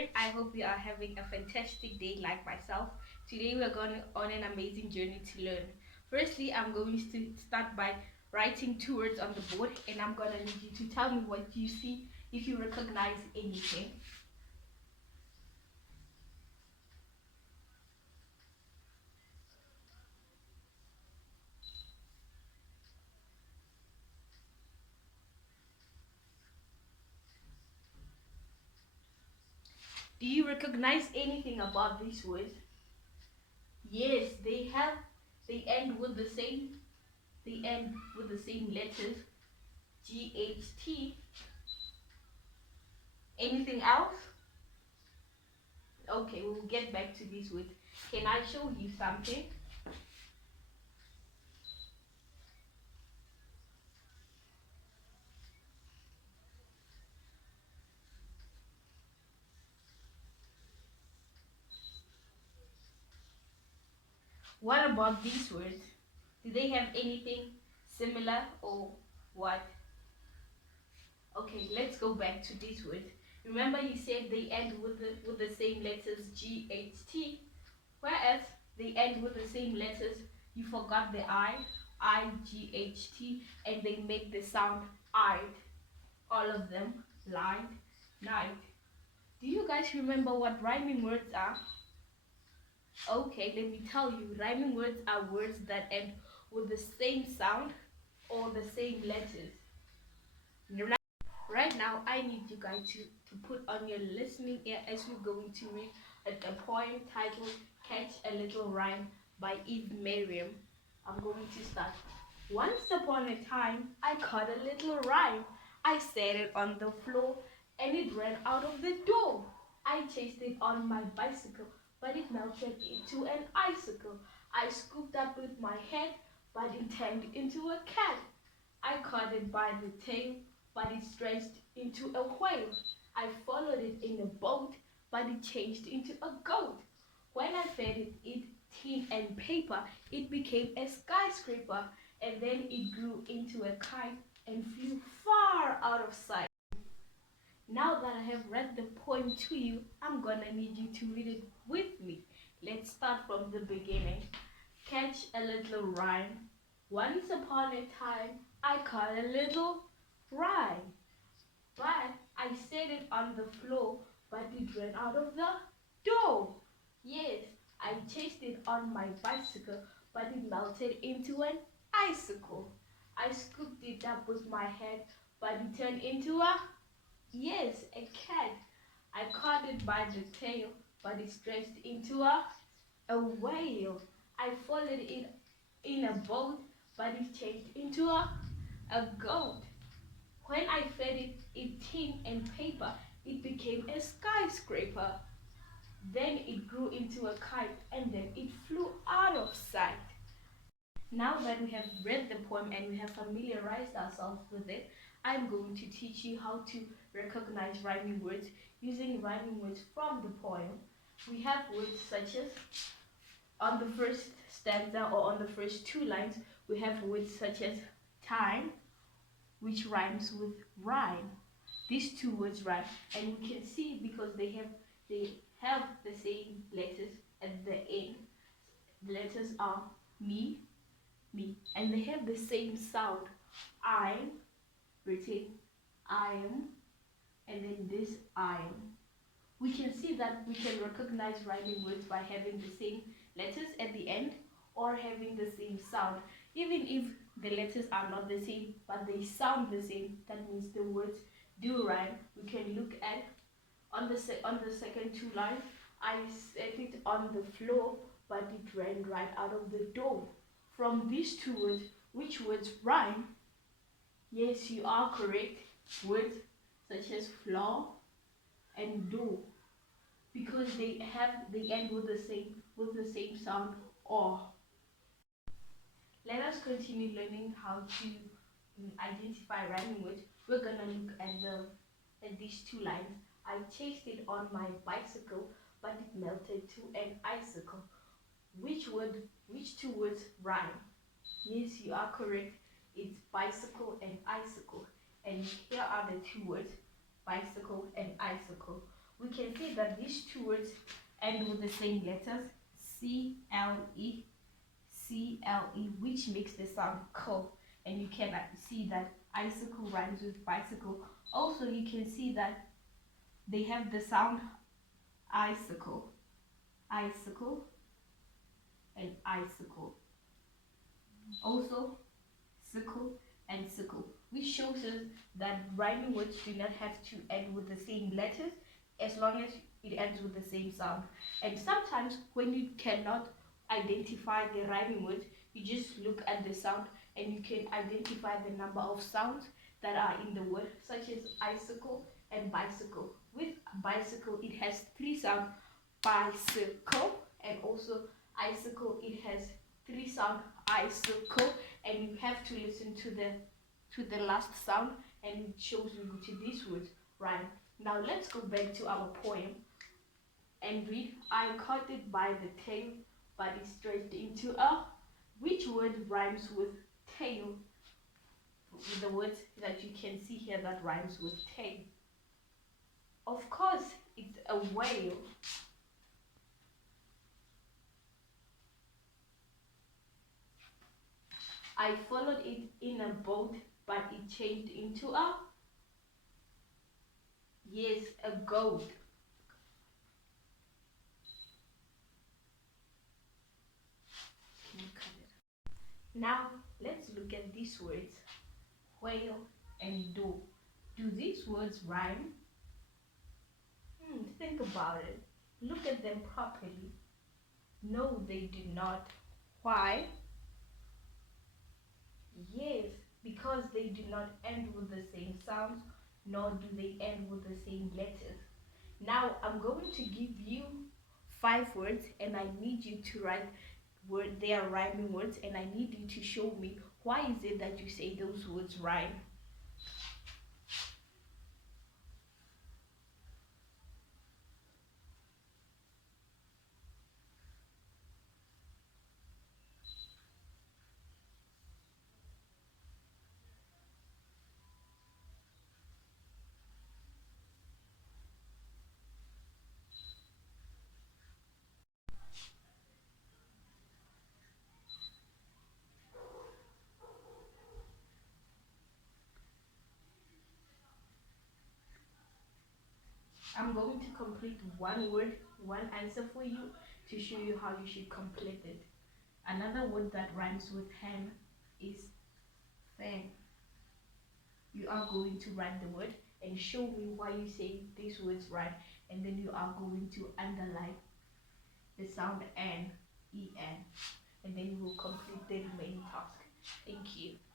children. I hope you are having a fantastic day like myself. Today we are going on an amazing journey to learn. Firstly, I'm going to start by writing two words on the board, and I'm going to need you to tell me what you see, if you recognize anything. Do you recognize anything about these words? Yes, they end with the same letters. GHT. Anything else? Okay, we'll get back to this with. Can I show you something? What about these words? Do they have anything similar or what? Okay, let's go back to these words. Remember you said they end with the same letters GHT, whereas they end with the same letters. You forgot the IGHT, and they make the sound I. All of them, light, night. Do you guys remember what rhyming words are? Okay, let me tell you. Rhyming words are words that end with the same sound or the same letters. Right now, I need you guys to put on your listening ear as we're going to read a poem titled Catch a Little Rhyme by Eve Merriam. I'm going to start. Once upon a time, I caught a little rhyme. I set it on the floor and it ran out of the door. I chased it on my bicycle, but it melted into an icicle. I scooped up with my head, but it turned into a cat. I caught it by the tail, but it stretched into a whale. I followed it in a boat, but it changed into a goat. When I fed it tin and paper, it became a skyscraper, and then it grew into a kite and flew far out of sight. Now that I have read the poem to you, I'm gonna need you to read it with me. Let's start from the beginning. Catch a little rhyme. Once upon a time, I caught a little rhyme, but I set it on the floor, but it ran out of the door. Yes, I chased it on my bicycle, but it melted into an icicle. I scooped it up with my head, but it turned into a, yes, a cat. I caught it by the tail, but it stretched into a whale. I followed it in a boat, but it changed into a goat. When I fed it tin and paper, it became a skyscraper. Then it grew into a kite, and then it flew out of sight. Now that we have read the poem and we have familiarized ourselves with it, I'm going to teach you how to recognize rhyming words using rhyming words from the poem. We have words such as, on the first stanza or on the first two lines, we have words such as time, which rhymes with rhyme. These two words rhyme, and we can see because they have the same letters at the end. The letters are me, me, and they have the same sound. I'm written, I am, and then this I am. We can see that we can recognize rhyming words by having the same letters at the end or having the same sound. Even if the letters are not the same but they sound the same, that means the words do rhyme. We can look at on the second two lines. I set it on the floor, but it ran right out of the door. From these two words, which words rhyme? Yes, you are correct. Words such as floor and door, because they end with the same sound or. Let us continue learning how to identify rhyming words. We're gonna look at these two lines. I chased it on my bicycle, but it melted to an icicle. Which two words rhyme? Yes, you are correct. It's bicycle and icicle. And here are the two words, bicycle and icicle. we can see that these two words end with the same letters, C-L-E, C-L-E, which makes the sound co. And you can see that icicle rhymes with bicycle. Also, you can see that they have the sound icicle, icicle, and icicle. Also, sickle and sickle, which shows us that rhyming words do not have to end with the same letters as long as it ends with the same sound. And sometimes when you cannot identify the rhyming words, you just look at the sound and you can identify the number of sounds that are in the word, such as icicle and bicycle. With bicycle, it has 3 sounds, bicycle, and also icicle, it has 3 sounds, icicle, and you have to listen to the last sound, and it shows you which these words rhyme. Now let's go back to our poem and read. I caught it by the tail, but it stretched into a. Which word rhymes with tail? The words that you can see here that rhymes with tail. Of course, it's a whale. I followed it in a boat, but it changed into a. Yes, a goat. Now, let's look at these words, whale and do. Do these words rhyme? Think about it. Look at them properly. No, they do not. Why? Yes, because they do not end with the same sounds, nor do they end with the same letters. Now, I'm going to give you 5 words, and I need you to write their rhyming words, and I need you to show me why is it that you say those words rhyme. I'm going to complete one word, one answer for you to show you how you should complete it. Another word that rhymes with hen is fan. You are going to write the word and show me why you say these words rhyme, and then you are going to underline the sound N, E-N, and then you will complete the remaining task. Thank you.